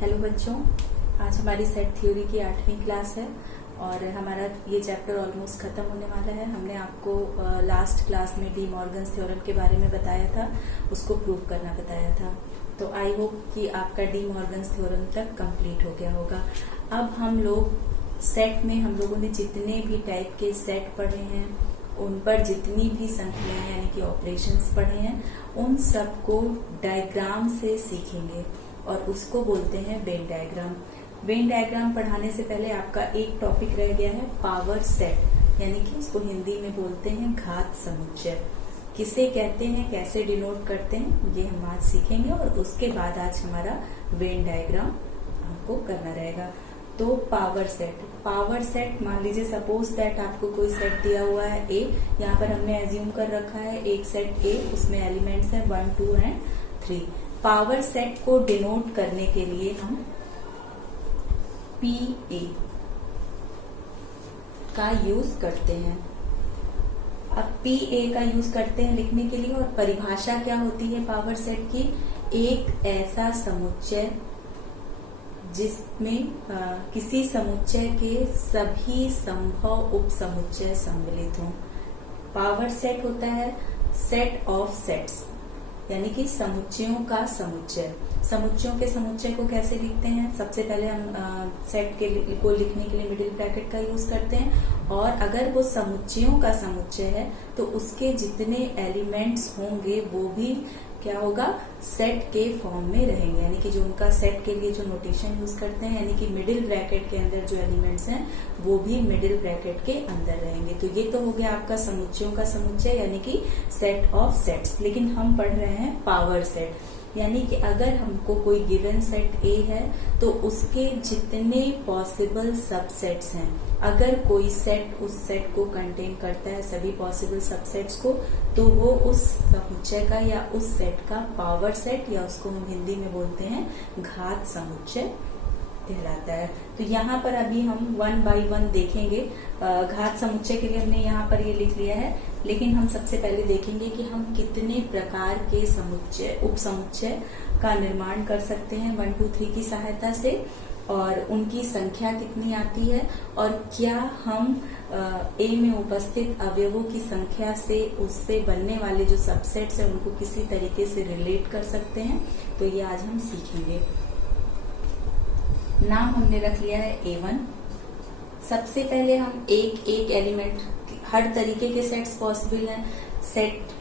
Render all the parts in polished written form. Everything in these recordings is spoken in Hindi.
हेलो बच्चों, आज हमारी सेट थ्योरी की 8वीं क्लास है और हमारा ये चैप्टर ऑलमोस्ट खत्म होने वाला है। हमने आपको लास्ट क्लास में डी मॉर्गन्स थ्योरम के बारे में बताया था, उसको प्रूव करना बताया था। तो आई होप कि आपका डी मॉर्गन्स थ्योरम तक कंप्लीट हो गया होगा। अब हम लोग सेट में हम लोगों ने जितने भी टाइप के सेट पढ़े हैं, उन पर जितनी भी संख्याएं यानी कि ऑपरेशंस पढ़े हैं, उन सबको डायग्राम से सीखेंगे और उसको बोलते हैं वेन डायग्राम। वेन डायग्राम पढ़ाने से पहले आपका एक टॉपिक रह गया है पावर सेट, यानी कि उसको हिंदी में बोलते हैं घात समुच्चय। किसे कहते हैं, कैसे डिनोट करते हैं, ये हम आज सीखेंगे और उसके बाद आज हमारा वेन डायग्राम आपको करना रहेगा। तो पावर सेट मान लीजिए सपोज दैट आपको कोई सेट दिया हुआ है ए, यहाँ पर हमने एज्यूम कर रखा है एक सेट ए, उसमें एलिमेंट्स हैं 1, 2 एंड 3। पावर सेट को डिनोट करने के लिए हम PA का यूज करते हैं। अब PA का यूज करते हैं लिखने के लिए, और परिभाषा क्या होती है पावर सेट की? एक ऐसा समुच्चय जिसमें किसी समुच्चय के सभी संभव उपसमुच्चय सम्मिलित हों। पावर सेट होता है सेट ऑफ सेट्स, यानी कि समुच्चयों का समुच्चय। समुच्चयों के समुच्चय को कैसे लिखते हैं? सबसे पहले हम सेट को लिखने के लिए मिडिल ब्रैकेट का यूज करते हैं, और अगर वो समुच्चयों का समुच्चय है तो उसके जितने एलिमेंट्स होंगे वो भी क्या होगा, सेट के फॉर्म में रहेंगे। यानी कि जो उनका सेट के लिए जो नोटेशन यूज करते हैं, यानी कि मिडिल ब्रैकेट के अंदर जो एलिमेंट्स हैं वो भी मिडिल ब्रैकेट के अंदर रहेंगे। तो ये तो हो गया आपका समुच्चयों का समुच्चय, यानी कि सेट ऑफ सेट्स। लेकिन हम पढ़ रहे हैं पावर सेट, यानी कि अगर हमको कोई गिवन सेट ए है तो उसके जितने पॉसिबल सबसेट्स हैं, अगर कोई सेट उस सेट को कंटेन करता है सभी पॉसिबल सबसेट्स को, तो वो उस समुच्चय का या उस सेट का पावर सेट, या उसको हम हिंदी में बोलते हैं घात समुच्चय कहलाता है। तो यहाँ पर अभी हम 1 by 1 देखेंगे। घात समुच्चय के लिए हमने यहाँ पर ये लिख लिया है, लेकिन हम सबसे पहले देखेंगे कि हम कितने प्रकार के समुच्चय उपसमुच्चय का निर्माण कर सकते हैं 1, 2, 3 की सहायता से, और उनकी संख्या कितनी आती है, और क्या हम ए में उपस्थित अवयवों की संख्या से उससे बनने वाले जो सबसेट्स हैं उनको किसी तरीके से रिलेट कर सकते हैं। तो ये आज हम सीखेंगे। नाम हमने रख लिया है A1। सबसे पहले हम एक एलिमेंट, हर तरीके के सेट्स पॉसिबल हैं। सेट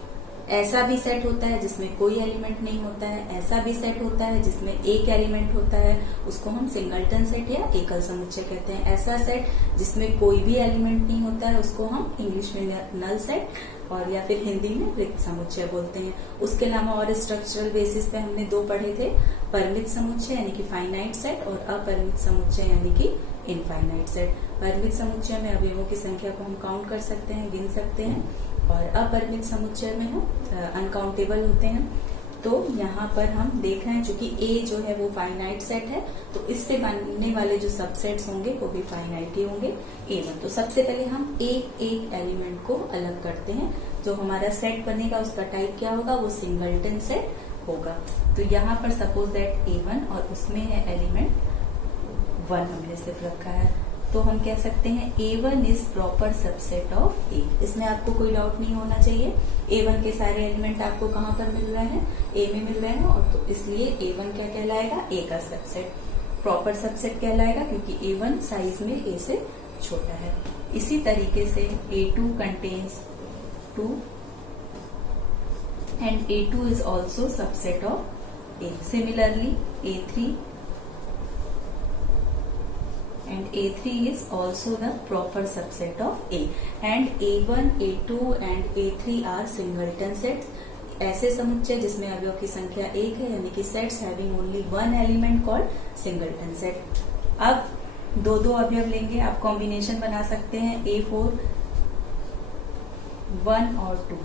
ऐसा भी सेट होता है जिसमें कोई एलिमेंट नहीं होता है, ऐसा भी सेट होता है जिसमें एक एलिमेंट होता है, उसको हम सिंगलटन सेट या एकल समुच्चय कहते हैं। ऐसा सेट जिसमें कोई भी एलिमेंट नहीं होता है उसको हम इंग्लिश में नल सेट, और या फिर हिंदी में रिक्त समुच्चय बोलते हैं। उसके अलावा और स्ट्रक्चरल बेसिस पे हमने 2 पढ़े थे, परिमित समुच्चय यानी कि फाइनाइट सेट, और अपरिमित समुच्चय यानी कि इनफाइनाइट सेट। परिमित समुच्चय में अवयवों की संख्या को हम काउंट कर सकते हैं, गिन सकते हैं, और अपरिमित समुच्चय में हम अनकाउंटेबल होते हैं। तो यहाँ पर हम देख रहे हैं चूंकि ए जो है वो फाइनाइट सेट है, तो इससे बनने वाले जो सबसेट्स होंगे वो भी फाइनाइट ही होंगे A1। तो सबसे पहले हम एक एलिमेंट को अलग करते हैं। जो हमारा सेट बनेगा उसका टाइप क्या होगा, वो सिंगलटन सेट होगा। तो यहाँ पर सपोज दैट A1 और उसमें है एलिमेंट 1 हमने सिर्फ रखा है, तो हम कह सकते हैं A1 is proper subset of A। इसमें आपको कोई डाउट नहीं होना चाहिए। A1 के सारे एलिमेंट आपको कहाँ पर मिल रहे हैं, A में मिल रहे हैं, और तो इसलिए A1 क्या कहलाएगा, A का सबसेट, प्रॉपर सबसेट कहलाएगा, क्योंकि A1 साइज में A से छोटा है। इसी तरीके से A2 contains 2 and A2 is also subset of A। Similarly A3 and A3 is also the proper subset of A, and A1, A2 and A3 are singleton sets। ऐसे समुच्चय जिसमें अवयव की संख्या 1 है, यानी कि sets having only 1 element called singleton set. अब 2 अवयव लेंगे, आप कॉम्बिनेशन बना सकते हैं A4 1 और 2।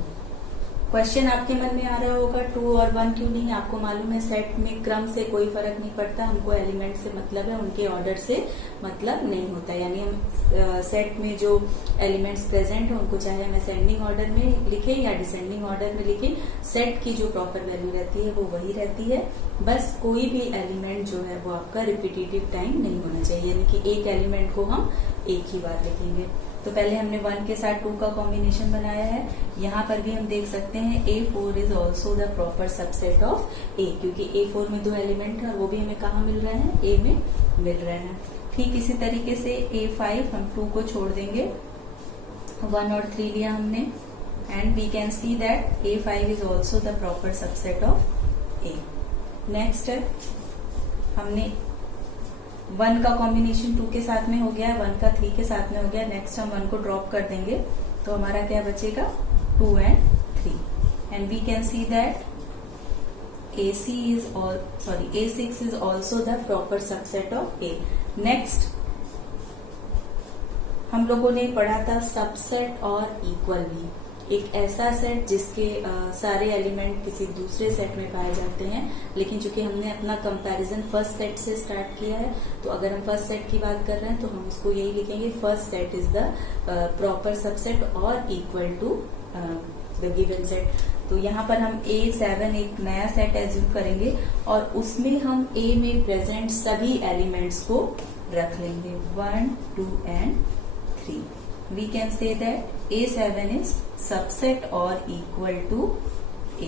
क्वेश्चन आपके मन में आ रहा होगा 2 और 1 क्यों नहीं? आपको मालूम है सेट में क्रम से कोई फर्क नहीं पड़ता, हमको एलिमेंट से मतलब है, उनके ऑर्डर से मतलब नहीं होता। यानी हम सेट में जो एलिमेंट्स प्रेजेंट है उनको चाहे हम असेंडिंग ऑर्डर में लिखें या डिसेंडिंग ऑर्डर में लिखें, सेट की जो प्रॉपर वैल्यू रहती है वो वही रहती है। बस कोई भी एलिमेंट जो है वो आपका रिपीटेटिव टाइम नहीं होना चाहिए, यानी कि एक एलिमेंट को हम एक ही बार लिखेंगे। तो पहले हमने 1 के साथ 2 का कॉम्बिनेशन बनाया है। यहाँ पर भी हम देख सकते हैं A4 is also the proper subset of A, क्योंकि A4 में 2 एलिमेंट है और वो भी हमें कहाँ मिल रहे हैं? A में मिल रहे हैं। ठीक इसी तरीके से A5 हम 2 को छोड़ देंगे, 1 और 3 लिया हमने, and we can see that A5 is also the proper subset of A। Next हमने 1 का कॉम्बिनेशन 2 के साथ में हो गया, 1 का 3 के साथ में हो गया। नेक्स्ट हम 1 को ड्रॉप कर देंगे तो हमारा क्या बचेगा? 2 and 3, and we can see that A6 is also the proper subset of A। Next हम लोगों ने पढ़ा था सबसेट और इक्वल भी, एक ऐसा सेट जिसके सारे एलिमेंट किसी दूसरे सेट में पाए जाते हैं, लेकिन चूंकि हमने अपना कंपैरिजन फर्स्ट सेट से स्टार्ट किया है, तो अगर हम फर्स्ट सेट की बात कर रहे हैं तो हम उसको यही लिखेंगे, first set is the proper subset और equal to the given set. तो यहाँ पर हम A7 एक नया सेट एज्यूम करेंगे और उसमें हम A में प्रेजेंट सभी एलिमेंट्स को रख लेंगे, 1, 2 and 3। We can say that A7 is subset or equal to A।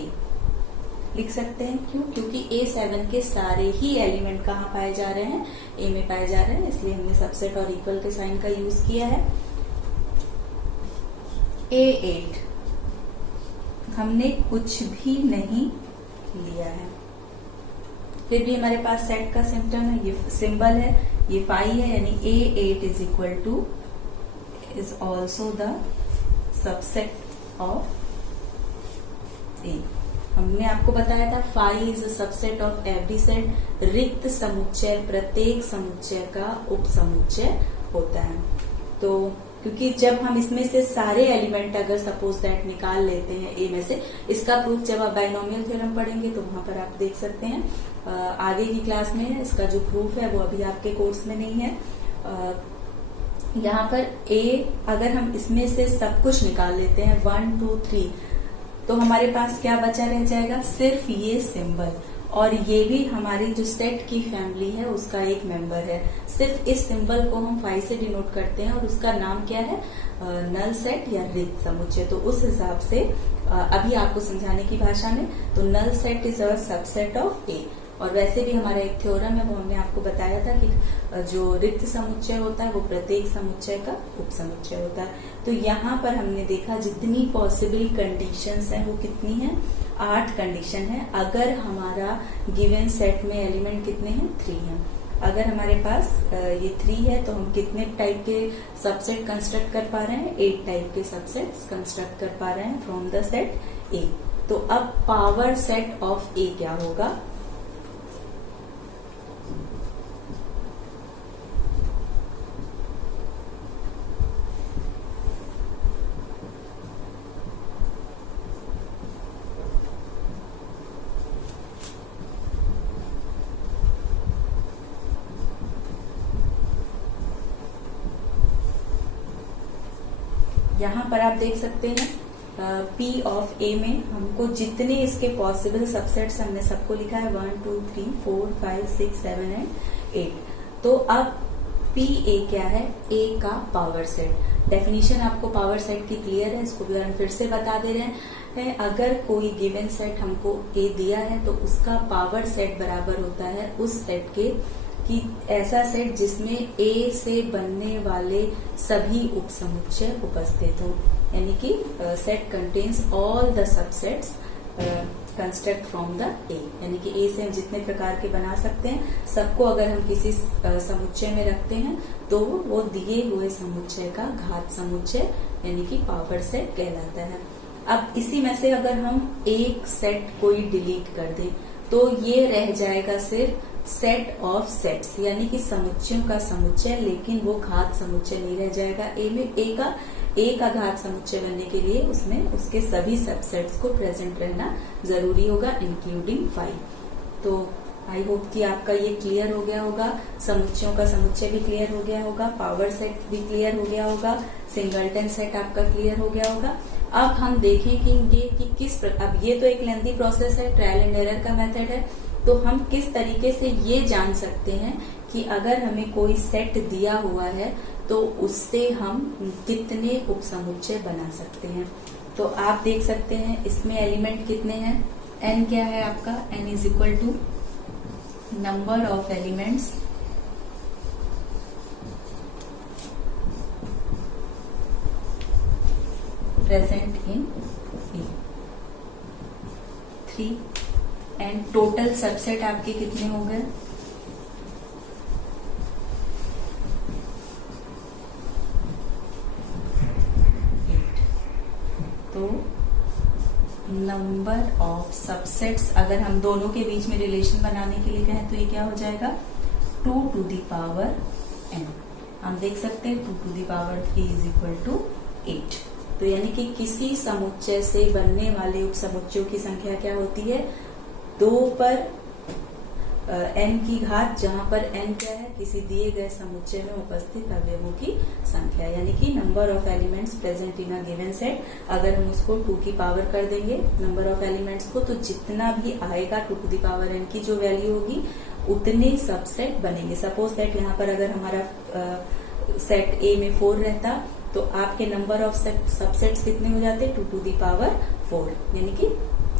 लिख सकते हैं क्यों? क्योंकि A7 के सारे ही एलिमेंट कहाँ पाए जा रहे हैं? A में पाए जा रहे हैं, इसलिए हमने सबसेट और इक्वल के साइन का यूज किया है। A8 हमने कुछ भी नहीं लिया है, फिर भी हमारे पास सेट का सिम्टम है, ये सिंबल है, ये फाई है, यानी A8 is equal to is also the subset of A। हमने आपको बताया था phi is a subset of every set, रिक्त समुच्चय प्रत्येक समुच्चय का उपसमुच्चय होता है। तो क्योंकि जब हम इसमें से सारे एलिमेंट अगर सपोज दैट निकाल लेते हैं A में से, इसका प्रूफ जब आप बाइनोमियल थ्योरम पढ़ेंगे तो वहां पर आप देख सकते हैं, आगे की क्लास में है, इसका जो प्रूफ है वो अभी आपके कोर्स में नहीं है। यहाँ पर A अगर हम इसमें से सब कुछ निकाल लेते हैं 1, 2, 3, तो हमारे पास क्या बचा रह जाएगा? सिर्फ ये सिंबल, और ये भी हमारी जो सेट की फैमिली है उसका एक मेंबर है। सिर्फ इस सिंबल को हम फाई से डिनोट करते हैं और उसका नाम क्या है? नल सेट या रिक्त समुच्चय। तो उस हिसाब से अभी आपको समझाने की भाषा में, तो null set is a subset of A। और वैसे भी हमारा एक थ्योरम है, वो हमने आपको बताया था कि जो रिक्त समुच्चय होता है वो प्रत्येक समुच्चय का उपसमुच्चय होता है। तो यहाँ पर हमने देखा जितनी पॉसिबल कंडीशंस हैं वो कितनी हैं? 8 कंडीशन है। अगर हमारा गिवन सेट में एलिमेंट कितने हैं? 3 हैं। अगर हमारे पास ये 3 है तो हम कितने टाइप के सबसेट कंस्ट्रक्ट कर पा रहे हैं? 8 टाइप के सबसेट कंस्ट्रक्ट कर पा रहे हैं फ्रॉम द सेट A। तो अब पावर सेट ऑफ A क्या होगा? यहाँ पर आप देख सकते हैं P ऑफ A में हमको जितने इसके पॉसिबल सबसेट्स हमने सबको लिखा है 1, 2, 3, 4, 5, 6, 7 एंड 8। तो अब P A क्या है? A का पावर सेट। डेफिनेशन आपको पावर सेट की क्लियर है, इसको भी हम फिर से बता दे रहे हैं। अगर कोई गिवन सेट हमको A दिया है तो उसका पावर सेट बराबर होता है उस सेट के कि ऐसा सेट जिसमें A से बनने वाले सभी उपसमुच्चय उपस्थित हो, यानी कि set contains all the subsets construct from the A, यानी कि A से हम जितने प्रकार के बना सकते हैं सबको अगर हम किसी समुच्चय में रखते हैं तो वो दिए हुए समुच्चय का घात समुच्चय यानी कि पावर सेट कहलाता है। अब इसी में से अगर हम एक सेट कोई डिलीट कर दें तो ये रह जाएगा सिर्फ सेट ऑफ सेट्स, यानी कि समुच्चयों का समुच्चय, लेकिन वो घात समुच्चय नहीं रह जाएगा। ए में ए का घात समुच्चय बनने के लिए उसमें उसके सभी सबसेट्स को प्रेजेंट रहना जरूरी होगा, इंक्लूडिंग 5। तो आई होप कि आपका ये क्लियर हो गया होगा, समुच्चयों का समुच्चय भी क्लियर हो गया होगा, पावर सेट भी क्लियर हो गया होगा, सिंगलटन सेट आपका क्लियर हो गया होगा। अब हम देखेंगे कि किस प्रकार, अब ये तो एक लेंथी प्रोसेस है, ट्रायल एंड एरर का मेथड है, तो हम किस तरीके से ये जान सकते हैं कि अगर हमें कोई सेट दिया हुआ है तो उससे हम कितने उपसमुच्चय बना सकते हैं। तो आप देख सकते हैं इसमें एलिमेंट कितने हैं, n क्या है आपका, n is equal to number of elements present in E, 3, and total subset आपके कितने हो गए, तो नंबर ऑफ सबसेट्स अगर हम दोनों के बीच में रिलेशन बनाने के लिए कहें तो ये क्या हो जाएगा, 2 to the power n। हम देख सकते हैं 2 to the power 3 is equal to 8। तो यानी कि किसी समुच्चय से बनने वाले उपसमुच्चयों की संख्या क्या होती है, 2 पर n की घात, जहां पर n क्या है, किसी दिए गए समुच्चय में उपस्थित अवयवों की संख्या, यानी कि number of elements present in a given set. अगर हम उसको 2 की पावर कर देंगे नंबर ऑफ एलिमेंट्स को, तो जितना भी आएगा 2 to the power n की जो वैल्यू होगी उतने सबसेट बनेंगे। सपोज दैट यहाँ पर अगर हमारा सेट A में 4 रहता तो आपके नंबर ऑफ सबसेट्स कितने हो जाते, 2 to the power 4, यानी कि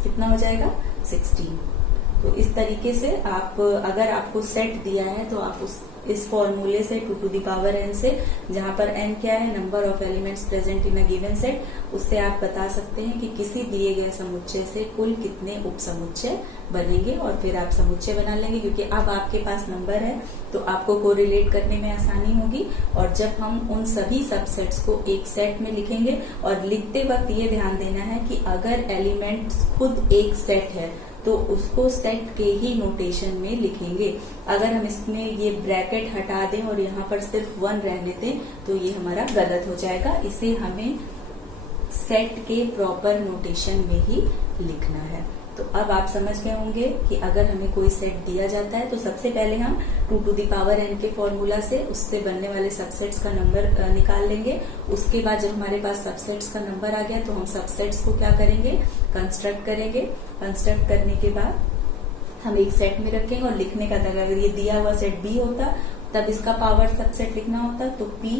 कितना हो जाएगा, 16। तो इस तरीके से आप, अगर आपको सेट दिया है तो आप इस फॉर्मूले से 2 to the power n से, जहां पर n क्या है, number of elements present in a given set, उससे आप बता सकते हैं कि किसी दिए गए समुच्चय से कुल कितने उपसमुच्चय बनेंगे, और फिर आप समुच्चय बना लेंगे। क्योंकि अब आपके पास नंबर है तो आपको कोरिलेट करने में आसानी होगी। और जब हम उन सभी सबसेट्स को एक सेट में लिखेंगे, और लिखते वक्त ये ध्यान देना है कि अगर एलिमेंट्स खुद एक सेट है तो उसको सेट के ही नोटेशन में लिखेंगे। अगर हम इसमें ये ब्रैकेट हटा दें और यहाँ पर सिर्फ 1 रहने दें तो ये हमारा गलत हो जाएगा। इसे हमें सेट के प्रॉपर नोटेशन में ही लिखना है। तो अब आप समझ गए होंगे कि अगर हमें कोई सेट दिया जाता है तो सबसे पहले हम 2 to the power n के फॉर्मूला से उससे बनने वाले सबसेट्स का नंबर निकाल लेंगे। उसके बाद जब हमारे पास सबसेट्स का नंबर आ गया तो हम सबसेट्स को क्या करेंगे, कंस्ट्रक्ट करेंगे। कंस्ट्रक्ट करने के बाद हम एक सेट में रखेंगे और लिखने का, अगर ये दिया हुआ सेट B होता तब इसका पावर सबसेट लिखना होता तो P,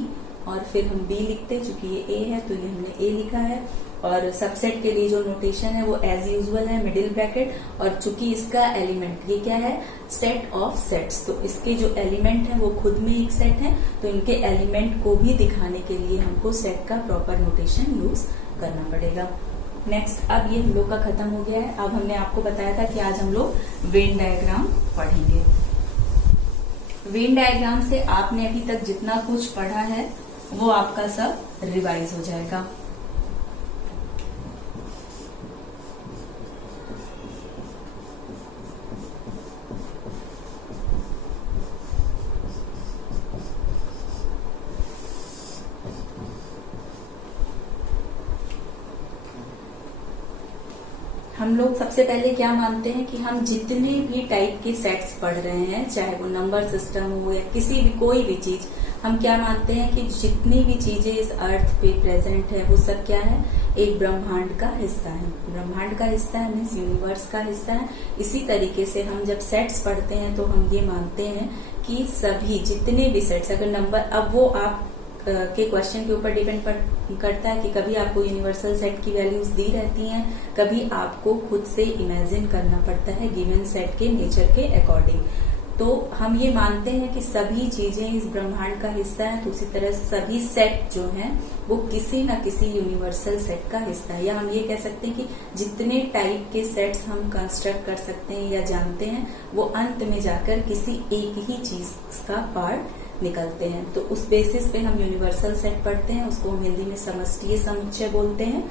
और फिर हम B लिखते, चूंकि ये A है तो ये हमने A लिखा है। और सबसेट के लिए जो नोटेशन है वो एज यूजुअल है, मिडिल ब्रैकेट, और चूंकि इसका एलिमेंट ये क्या है, सेट ऑफ सेट्स, तो इसके जो एलिमेंट है वो खुद में एक सेट है, तो इनके एलिमेंट को भी दिखाने के लिए हमको सेट का प्रॉपर नोटेशन यूज करना पड़ेगा। नेक्स्ट, अब ये हम लोग का खत्म हो गया है। अब हमने आपको बताया था कि आज हम लोग वेन डायग्राम पढ़ेंगे। वेन डायग्राम से आपने अभी तक जितना कुछ पढ़ा है वो आपका सब रिवाइज हो जाएगा। हम लोग सबसे पहले क्या मानते हैं कि हम जितने भी टाइप के सेट्स पढ़ रहे हैं, चाहे वो नंबर सिस्टम हो या किसी भी कोई भी चीज, हम क्या मानते हैं कि जितनी भी चीजें इस अर्थ पे प्रेजेंट है वो सब क्या है, एक ब्रह्मांड का हिस्सा है। ब्रह्मांड का हिस्सा है मीन्स यूनिवर्स का हिस्सा है। इसी तरीके से हम जब सेट्स पढ़ते हैं तो हम ये मानते हैं कि सभी जितने भी सेट्स, अगर नंबर, अब वो आप के क्वेश्चन के ऊपर डिपेंड करता है कि कभी आपको यूनिवर्सल सेट की वैल्यूज दी रहती हैं, कभी आपको खुद से इमेजिन करना पड़ता है गिवन सेट के नेचर के अकॉर्डिंग। तो हम ये मानते हैं कि सभी चीजें इस ब्रह्मांड का हिस्सा है, तो उसी तरह सभी सेट जो हैं वो किसी न किसी यूनिवर्सल सेट का हिस्सा है। या हम ये कह सकते हैं कि जितने टाइप के सेट्स हम कंस्ट्रक्ट कर सकते हैं या जानते हैं वो अंत में जाकर किसी एक ही चीज का पार्ट निकलते हैं। तो उस बेसिस पे हम यूनिवर्सल सेट पढ़ते हैं, उसको हम हिंदी में समष्टीय समुच्चय बोलते हैं।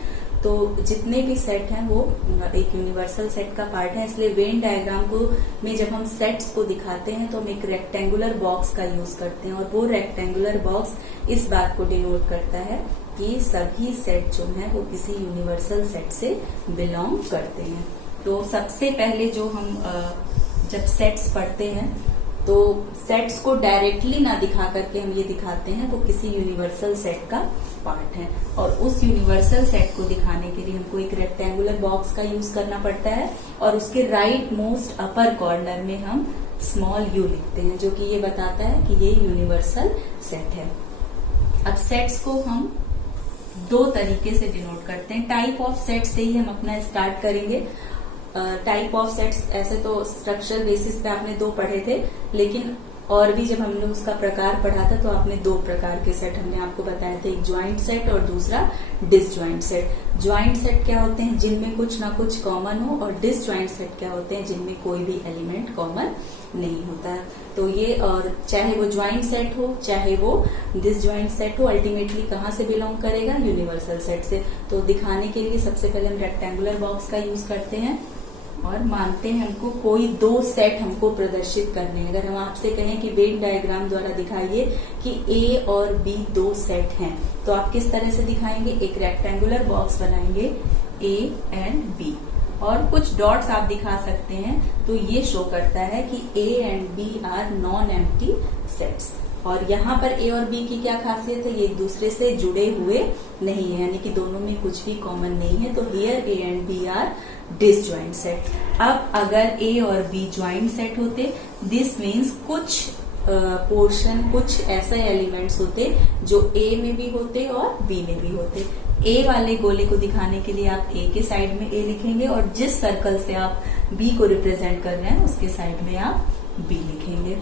तो जितने भी सेट हैं वो एक यूनिवर्सल सेट का पार्ट है। इसलिए वेन डायग्राम को में जब हम सेट्स को दिखाते हैं तो हम एक रेक्टेंगुलर बॉक्स का यूज करते हैं, और वो रेक्टेंगुलर बॉक्स इस बात को डिनोट करता है कि सभी सेट जो हैं वो किसी यूनिवर्सल सेट से बिलोंग करते हैं। तो सबसे पहले जो हम जब सेट्स पढ़ते हैं तो सेट्स को डायरेक्टली ना दिखा करके हम ये दिखाते हैं वो किसी यूनिवर्सल सेट का पार्ट है, और उस यूनिवर्सल सेट को दिखाने के लिए हमको एक रेक्टेंगुलर बॉक्स का यूज करना पड़ता है, और उसके राइट मोस्ट अपर कॉर्नर में हम स्मॉल यू लिखते हैं, जो कि ये बताता है कि ये यूनिवर्सल सेट है। अब सेट्स को हम दो तरीके से डिनोट करते हैं। टाइप ऑफ सेट से ही हम अपना स्टार्ट करेंगे। टाइप ऑफ सेट्स ऐसे तो स्ट्रक्चरल बेसिस पे आपने दो पढ़े थे, लेकिन और भी जब हमने उसका प्रकार पढ़ा था तो आपने दो प्रकार के सेट हमने आपको बताए थे, एक ज्वाइंट सेट और दूसरा डिसज्वाइंट सेट। ज्वाइंट सेट क्या होते हैं? जिनमें कुछ ना कुछ कॉमन हो, और डिसज्वाइंट सेट क्या होते हैं? जिनमें कोई भी एलिमेंट कॉमन नहीं होता। तो ये, और चाहे वो ज्वाइंट सेट हो चाहे वो डिसज्वाइंट सेट हो, अल्टीमेटली कहाँ से बिलोंग करेगा? यूनिवर्सल सेट से। तो दिखाने के लिए सबसे पहले हम रेक्टेंगुलर बॉक्स का यूज करते हैं और मानते हैं हमको कोई दो सेट हमको प्रदर्शित करने हैं। अगर हम आपसे कहें कि वेन डायग्राम द्वारा दिखाइए कि ए और बी दो सेट हैं, तो आप किस तरह से दिखाएंगे? एक रेक्टेंगुलर बॉक्स बनाएंगे ए एंड बी, और कुछ डॉट्स आप दिखा सकते हैं, तो ये शो करता है कि A and B are non empty sets. और यहाँ पर ए और बी की क्या खासियत है? ये एक दूसरे से जुड़े हुए नहीं है, यानी कि दोनों में कुछ भी कॉमन नहीं है। तो here A and B are disjoint set. अब अगर ए और बी ज्वाइंट सेट होते, दिस मीन्स कुछ पोर्शन, कुछ ऐसे एलिमेंट्स होते जो ए में भी होते और बी में भी होते। ए वाले गोले को दिखाने के लिए आप ए के साइड में ए लिखेंगे, और जिस सर्कल से आप बी को रिप्रेजेंट कर रहे हैं उसके साइड में आप बी लिखेंगे।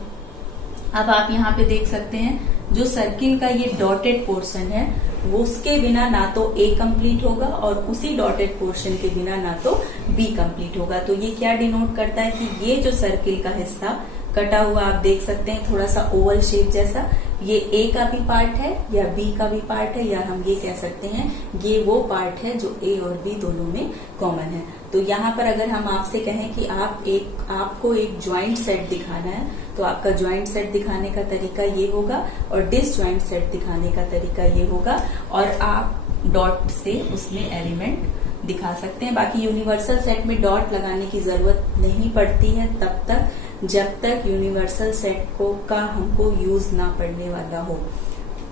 अब आप यहाँ पे देख सकते हैं जो सर्किल का ये डॉटेड पोर्शन है वो उसके बिना ना तो ए कंप्लीट होगा और उसी डॉटेड पोर्शन के बिना ना तो बी कंप्लीट होगा। तो ये क्या डिनोट करता है कि ये जो सर्किल का हिस्सा कटा हुआ आप देख सकते हैं थोड़ा सा ओवल शेप जैसा, ये ए का भी पार्ट है या बी का भी पार्ट है, या हम ये कह सकते हैं ये वो पार्ट है जो ए और बी दोनों में कॉमन है। तो यहाँ पर अगर हम आपसे कहें कि आपको एक ज्वाइंट सेट दिखाना है, तो आपका ज्वाइंट सेट दिखाने का तरीका ये होगा और डिसज्वाइंट सेट दिखाने का तरीका ये होगा, और आप डॉट से उसमें एलिमेंट दिखा सकते हैं। बाकी यूनिवर्सल सेट में डॉट लगाने की जरूरत नहीं पड़ती है तब तक जब तक यूनिवर्सल सेट का हमको यूज ना पड़ने वाला हो,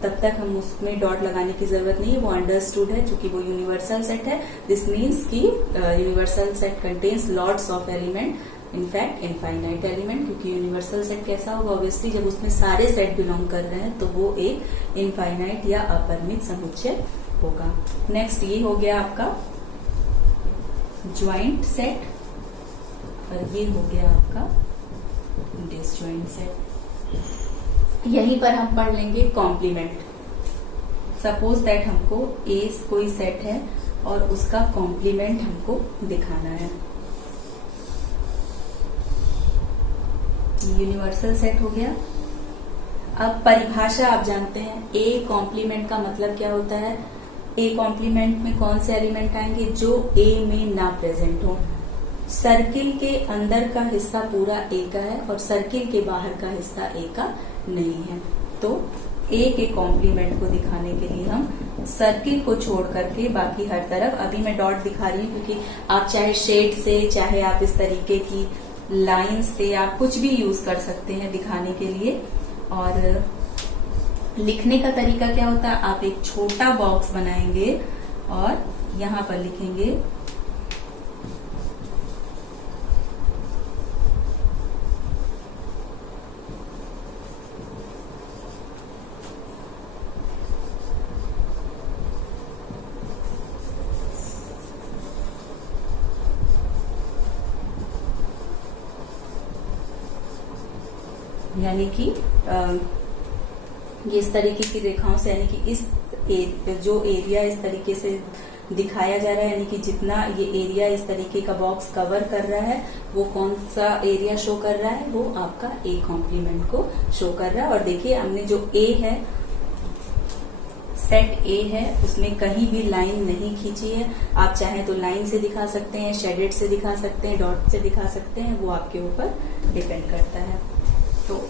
तब तक हम उसमें डॉट लगाने की जरूरत नहीं है, वो अंडरस्टूड है क्योंकि वो यूनिवर्सल सेट है। दिस मीन्स कि universal set contains lots of element, in fact infinite element, क्योंकि यूनिवर्सल सेट कैसा होगा? ऑब्वियसली जब उसमें सारे सेट बिलोंग कर रहे हैं तो वो एक इनफाइनाइट या अपरिमित समुच्चय होगा। नेक्स्ट ये हो गया आपका ज्वाइंट सेट, और ये हो गया आपका डिसज्वाइंट सेट। यहीं पर हम पढ़ लेंगे कॉम्प्लीमेंट। सपोज दैट हमको ए कोई सेट है और उसका कॉम्प्लीमेंट हमको दिखाना है। यूनिवर्सल सेट हो गया। अब परिभाषा आप जानते हैं, ए कॉम्प्लीमेंट का मतलब क्या होता है? ए कॉम्प्लीमेंट में कौन से एलिमेंट आएंगे? जो ए में ना प्रेजेंट हो। सर्किल के अंदर का हिस्सा पूरा ए का है और सर्किल के बाहर का हिस्सा ए का नहीं है, तो ए के कॉम्प्लीमेंट को दिखाने के लिए हम सर्किल को छोड़ करके बाकी हर तरफ, अभी मैं डॉट दिखा रही हूँ क्योंकि आप चाहे शेड से, चाहे आप इस तरीके की लाइन से, आप कुछ भी यूज कर सकते हैं दिखाने के लिए। और लिखने का तरीका क्या होता है? आप एक छोटा बॉक्स बनाएंगे और यहाँ पर लिखेंगे यानी कि ये इस तरीके की रेखाओं से, यानी कि इस जो एरिया इस तरीके से दिखाया जा रहा है, यानी कि जितना ये एरिया इस तरीके का बॉक्स कवर कर रहा है वो कौन सा एरिया शो कर रहा है? वो आपका ए कॉम्प्लीमेंट को शो कर रहा है। और देखिए हमने जो ए है सेट ए है उसमें कहीं भी लाइन नहीं खींची है। आप चाहें तो लाइन से दिखा सकते हैं, शेडेड से दिखा सकते हैं, डॉट से दिखा सकते हैं, वो आपके ऊपर डिपेंड करता है। तो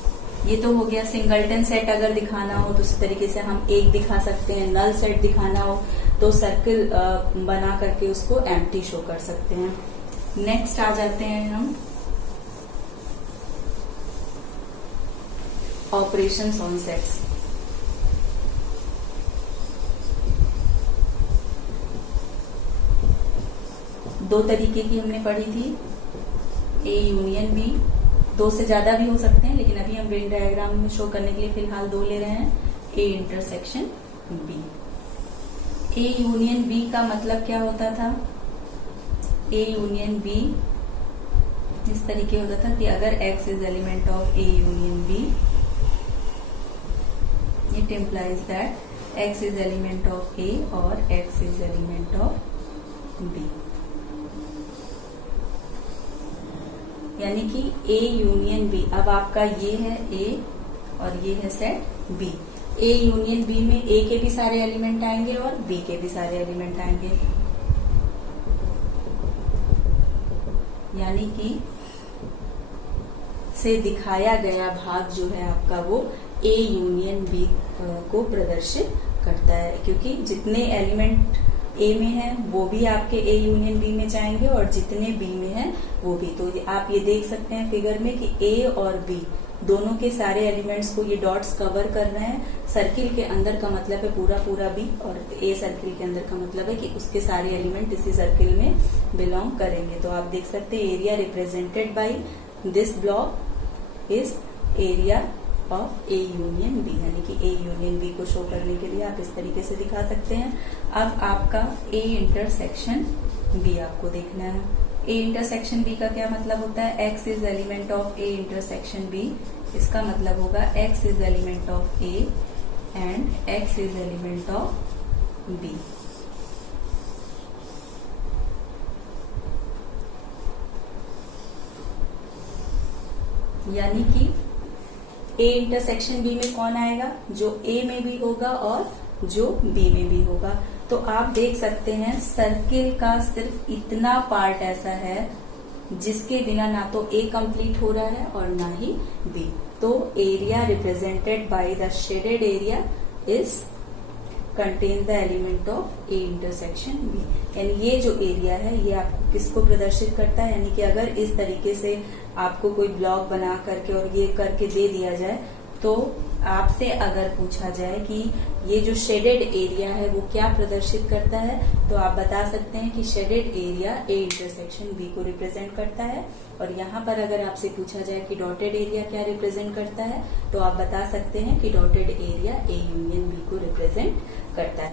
ये तो हो गया सिंगलटन सेट अगर दिखाना हो तो इस तरीके से हम एक दिखा सकते हैं। नल सेट दिखाना हो तो सर्किल बना करके उसको एम्प्टी शो कर सकते हैं। नेक्स्ट आ जाते हैं हम ऑपरेशंस ऑन सेट्स। दो तरीके की हमने पढ़ी थी, ए यूनियन बी, दो से ज्यादा भी हो सकते हैं लेकिन अभी हम वेन डायग्राम में शो करने के लिए फिलहाल दो ले रहे हैं। A intersection B. A union B का मतलब क्या होता था? ए यूनियन बी इस तरीके होता था कि अगर x is element of A union B, it implies that x is element of A और x is element of B. यानी कि ए यूनियन बी, अब आपका ये है ए और ये है set B. A union B में ए के भी सारे एलिमेंट आएंगे और बी के भी सारे एलिमेंट आएंगे। यानी कि से दिखाया गया भाग जो है आपका वो ए यूनियन बी को प्रदर्शित करता है, क्योंकि जितने एलिमेंट ए में है वो भी आपके ए यूनियन बी में जाएंगे और जितने बी में है वो भी। तो आप ये देख सकते हैं फिगर में कि ए और बी दोनों के सारे एलिमेंट्स को ये डॉट्स कवर कर रहे हैं। सर्किल के अंदर का मतलब है पूरा पूरा बी और ए सर्किल के अंदर का मतलब है कि उसके सारे एलिमेंट इसी सर्किल में बिलोंग करेंगे। तो आप देख सकते हैं area represented by this block is area of A union B, यानी कि ए यूनियन बी को शो करने के लिए आप इस तरीके से दिखा सकते हैं। अब आपका ए इंटरसेक्शन बी आपको देखना है। ए इंटरसेक्शन बी का क्या मतलब होता है? x is element of A intersection B, इसका मतलब होगा x is element of A and x is element of B. यानी कि ए इंटरसेक्शन बी में कौन आएगा? जो ए में भी होगा और जो बी में भी होगा। तो आप देख सकते हैं सर्किल का सिर्फ इतना पार्ट ऐसा है जिसके बिना ना तो ए कंप्लीट हो रहा है और ना ही बी। तो area represented by the shaded area is contain the element of A intersection B. यानी ये जो एरिया है ये आपको किसको प्रदर्शित करता है? यानी कि अगर इस तरीके से आपको कोई ब्लॉक बना करके और ये करके दे दिया जाए तो आपसे अगर पूछा जाए कि ये जो शेडेड एरिया है वो क्या प्रदर्शित करता है, तो आप बता सकते हैं कि shaded area A intersection B को रिप्रेजेंट करता है। और यहाँ पर अगर आपसे पूछा जाए कि डॉटेड एरिया क्या रिप्रेजेंट करता है, तो आप बता सकते हैं कि dotted area A union B को रिप्रेजेंट करता है।